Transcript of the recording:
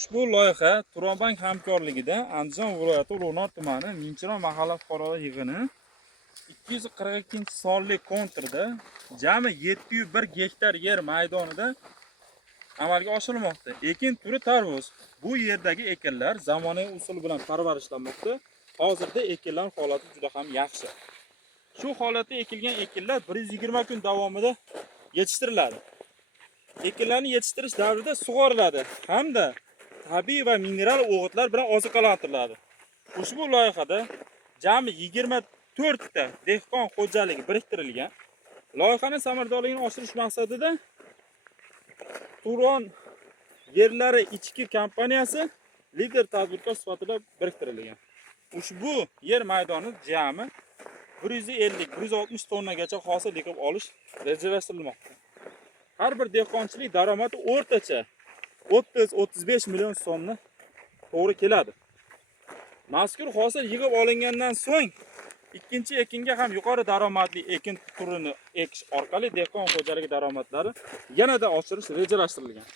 Ushbu loyiha Turonbank hamkorligida Andijon viloyati Ulug'nor tumani Minchiron mahalla fuqarolar yig'ini 242-sonli konturda jami 701 gektar yer maydonida amalga oshirilmoqda. Ekin turi tarvuz. Bu yerdagi ekinlar zamonaviy usul bilan parvarishlanmoqda. Hozirda ekinlar holati juda ham yaxshi. Shu holatda ekilgan ekinlar 120 kun davomida yetishtiriladi. Ekinlarni yetishtirish davrida sug'oriladi hamda tabiiy va mineral o'g'itlar bilan oziqlantiriladi. Ushbu loyihada jami 24 ta dehqon xo'jaligi biriktirilgan. Loyihaning samaradorligini oshirish maqsadida Turon yerlari ichki kompaniyasi lider tadbirkor sifatida biriktirilgan. Ushbu yer maydoni jami 150-160 tonnagacha hosil yig'ib olish rejalashtirilmoqda. Har bir dehqonchilik daromadi o'rtacha 30-35 million so'mni to'g'ri keladi. Mazkur hosil yig'ib olingandan so'ng ikkinchi ekinga ham yuqori daromadli ekin turini ekish orqali dehqon xo'jaligi daromadlari yanada oshirish rejalashtirilgan.